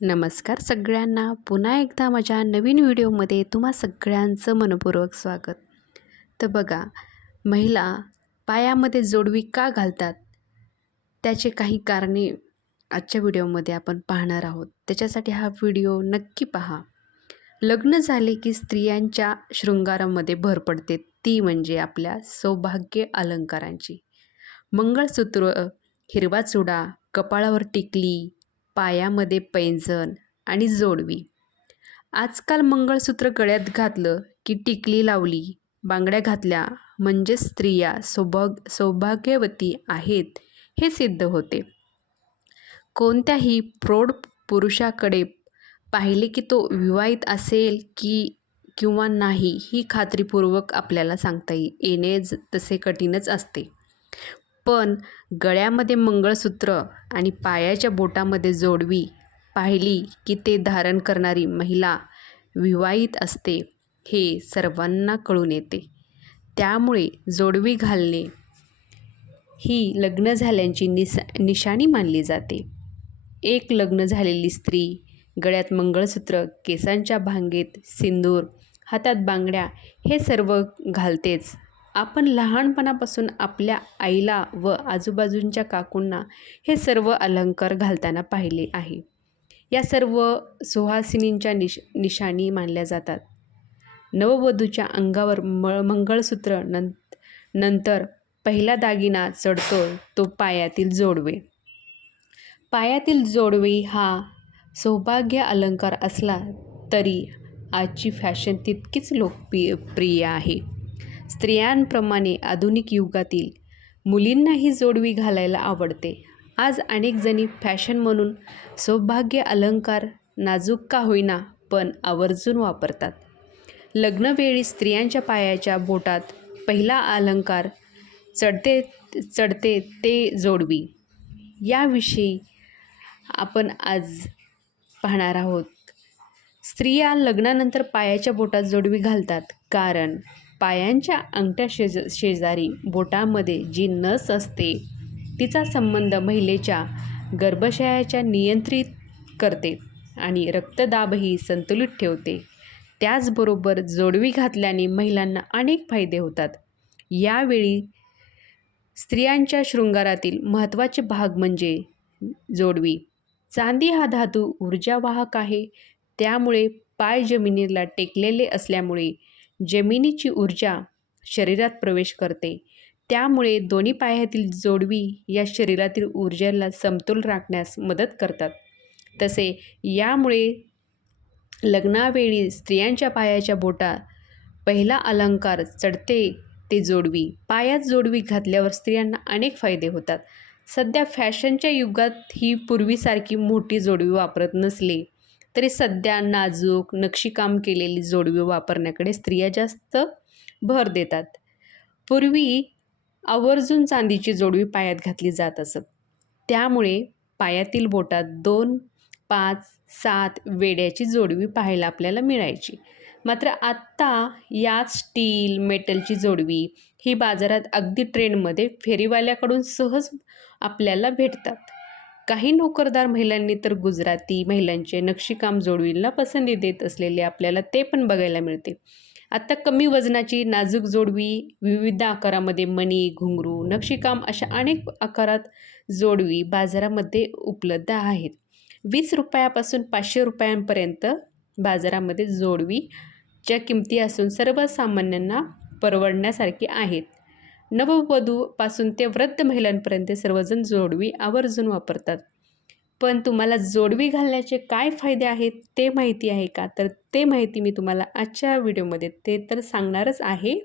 नमस्कार सगळ्यांना. पुन्हा एकदा माझ्या नवीन व्हिडिओमध्ये तुम्हा सगळ्यांचं मनपूर्वक स्वागत. तर बघा महिला पायामध्ये जोडवी का घालतात? त्याचे काही कारणे आजच्या व्हिडिओमध्ये आपण पाहणार आहोत. त्याच्यासाठी हा व्हिडिओ नक्की पहा. लग्न झाले की स्त्रियांच्या शृंगारामध्ये भर पडते. ती म्हणजे आपल्या सौभाग्य अलंकारांची. मंगळसूत्र हिरवा चुडा कपाळावर टिकली पायामध्ये पैंजण आणि जोडवी. आजकाल मंगळसूत्र गळ्यात घातलं की टिकली लावली बांगड्या घातल्या म्हणजे स्त्रिया सौभाग सौभाग्यवती आहेत हे सिद्ध होते. कोणत्याही प्रौढ पुरुषाकडे पाहिले की तो विवाहित असेल की किंवा नाही ही खात्रीपूर्वक आपल्याला सांगता येणे ज तसे कठीणच असते. पण गळ्यामध्ये मंगळसूत्र आणि पायाच्या बोटामध्ये जोडवी पाहिली की ते धारण करणारी महिला विवाहित असते हे सर्वांना कळून येते. त्यामुळे जोडवी घालणे ही लग्न झाल्यांची निस निशाणी मानली जाते. एक लग्न झालेली स्त्री गळ्यात मंगळसूत्र केसांच्या भांगेत सिंदूर हातात बांगड्या हे सर्व घालतेच. आपण लहानपणापासून आपल्या आईला व आजूबाजूंच्या काकूंना हे सर्व अलंकार घालताना पाहिले आहे. या सर्व सुहासिनींच्या निश निशाणी मानल्या जातात. नववधूच्या अंगावर म मंगळसूत्र नं नंतर पहिला दागिना चढतो तो पायातील जोडवे. पायातील जोडवे हा सौभाग्य अलंकार असला तरी आजची फॅशन तितकीच लोकप्रिय प्रिय आहे. स्त्रियांप्रमाणे आधुनिक युगातील मुलींनाही जोडवी घालायला आवडते. आज अनेक जणी फॅशन म्हणून सौभाग्य अलंकार नाजूक का होईना पण आवर्जून वापरतात. लग्नवेळी स्त्रियांच्या पायाच्या बोटात पहिला अलंकार चढते चढते ते जोडवी. याविषयी आपण आज पाहणार आहोत. स्त्रिया लग्नानंतर पायाच्या बोटात जोडवी घालतात कारण पायांच्या अंगठ्या शेज शेजारी बोटामध्ये जी नस असते तिचा संबंध महिलेच्या गर्भाशयाच्या नियंत्रित करते आणि रक्तदाबही संतुलित ठेवते. त्याचबरोबर जोडवी घातल्याने महिलांना अनेक फायदे होतात. यावेळी स्त्रियांच्या शृंगारातील महत्त्वाचे भाग म्हणजे जोडवी. चांदी हा धातू ऊर्जावाहक आहे त्यामुळे पाय जमिनीला टेकलेले असल्यामुळे जमिनीची ऊर्जा शरीरात प्रवेश करते. त्यामुळे दोन्ही पायातील जोडवी या शरीरातील ऊर्जेला समतोल राखण्यास मदत करतात. तसे यामुळे लग्नावेळी स्त्रियांच्या पायाच्या बोटा पहिला अलंकार चढते ते जोडवी पायात जोडवी घातल्यावर स्त्रियांना अनेक फायदे होतात. सध्या फॅशनच्या युगात ही पूर्वीसारखी मोठी जोडवी वापरत नसले. तरी सध्या नाजूक नक्षीकाम केलेली जोडवी वापरण्याकडे स्त्रिया जास्त भर देतात. पूर्वी आवर्जून चांदीची जोडवी पायात घातली जात असत. त्यामुळे पायातील बोटात दोन पाच सात वेड्याची जोडवी पाहायला आपल्याला मिळायची. मात्र आत्ता याच स्टील मेटलची जोडवी ही बाजारात अगदी ट्रेंडमध्ये फेरीवाल्याकडून सहज आपल्याला भेटतात. काही नोकरदार महिलांनी तर गुजराती महिलांचे नक्षीकाम जोडवींना पसंती देत असलेले आपल्याला ते पण बघायला मिळते. आत्ता कमी वजनाची नाजूक जोडवी विविध आकारामध्ये मणी घुंगरू नक्षीकाम अशा अनेक आकारात जोडवी बाजारामध्ये उपलब्ध आहेत. वीस रुपयापासून पाचशे रुपयांपर्यंत बाजारामध्ये जोडवीच्या किमती असून सर्वसामान्यांना परवडण्यासारखी आहेत. नववधूपासून ते वृद्ध महिलांपर्यंत सर्वजण जोडवी आवर्जून वापरतात. पण तुम्हाला जोडवी घालण्याचे काय फायदे आहेत ते माहिती आहे का? तर ते माहिती मी तुम्हाला आजच्या व्हिडिओमध्ये ते तर सांगणारच आहे.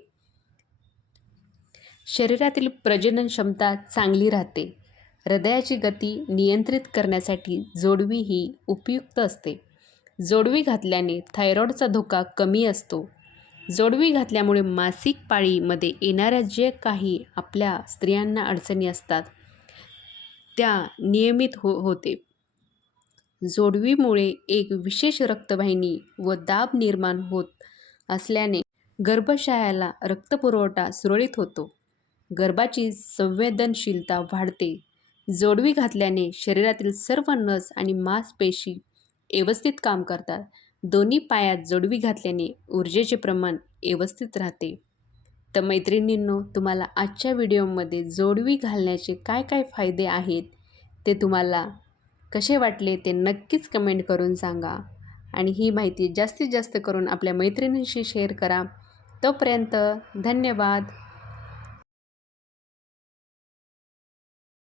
शरीरातील प्रजनन क्षमता चांगली राहते. हृदयाची गती नियंत्रित करण्यासाठी जोडवी ही उपयुक्त असते. जोडवी घातल्याने थायरॉईडचा धोका कमी असतो. जोडवी घातल्यामुळे मासिक पाळीमध्ये येणाऱ्या जे काही आपल्या स्त्रियांना अडचणी असतात त्या नियमित हो होते. जोडवीमुळे एक विशेष रक्तवाहिनी व दाब निर्माण होत असल्याने गर्भाशयाला रक्तपुरवठा सुरळीत होतो. गर्भाची संवेदनशीलता वाढते. जोडवी घातल्याने शरीरातील सर्व नस आणि मांसपेशी व्यवस्थित काम करतात. दोन्ही पायात जोडवी घातल्याने ऊर्जेचे प्रमाण व्यवस्थित राहते. तर मैत्रिणींनो तुम्हाला आजच्या व्हिडिओमध्ये जोडवी घालण्याचे काय काय फायदे आहेत ते तुम्हाला कसे वाटले ते नक्कीच कमेंट करून सांगा. आणि ही माहिती जास्तीत जास्त करून आपल्या मैत्रिणींशी शेअर करा. तोपर्यंत धन्यवाद.